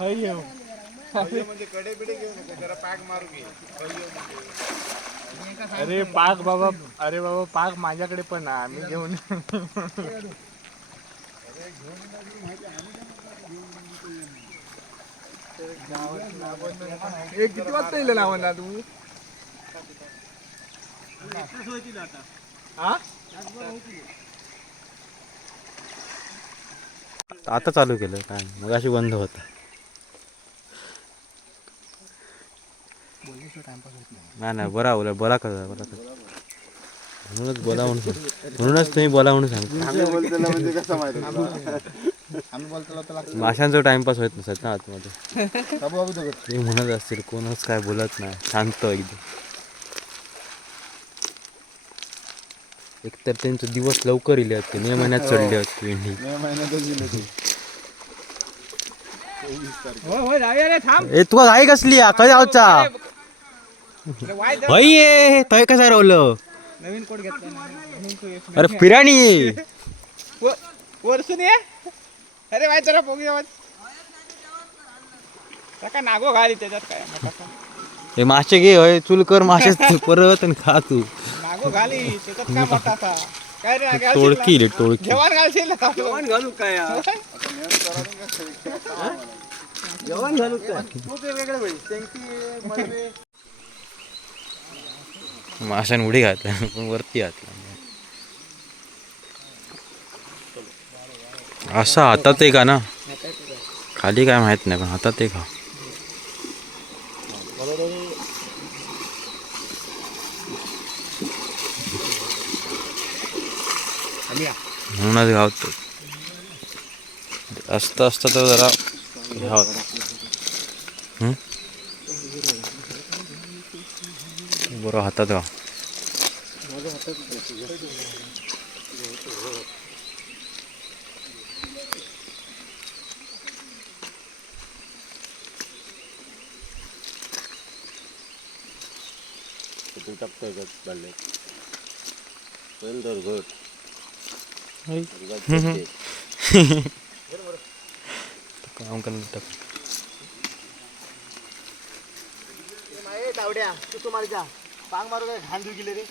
म्हणजे कडे बिडे घेऊ नको जरा पाक मारू घे. अरे पाक बाबा, अरे बाबा पाक माझ्याकडे पण आहे, मी घेऊन किती वाजता येईल नावांना तू? आता चालू केलं काय, मग अशी बंद होता. नाही नाही बरा बोला, बोला करा बोला करा, म्हणूनच बोला म्हणूनच तुम्ही बोला म्हणून सांगतो. म्हणजे कसं माहिती माशांचा टाइमपास होत नसत ना आतमध्ये. ते म्हणत असतील कोणच काय बोलत नाही, शांत एकदम. एकतर त्यांचे दिवस लवकर इले होते, मे महिन्यात चढले होते भेंडी. मे महिन्यातच दिले ते. ए तुका गाय कसली कधी जाऊचा ये थंय कसा रावलं. नवीन कोट घेतला. अरे पिराणी वरसून ये. अरे वाय जरा बघूया काय नागो घाली त्याच्यात काय हे मासे घे होय, चुल कर मासे परत आणि खा तू. नागो घाली त्याच्यात काय मोठा असा काय रे टोळकी रे टोळकी. जेवण घालशील जेवण घालू काय जेवण घालू काय वेगवेगळे भाई शेंगटी माशान उडी घातला पण वरती घातला. असं हातात आहे का ना, खाली काय माहित नाही पण हातात आहे का. म्हणूनच गावतो असतं असतं तर जरा घ्यावं. बरं हातात गाव टाकतोय का चाललंय सुंदर घट काम करून टाक. तावड्या तू मार जा पांग मारू काय घाण देऊ गेले रे.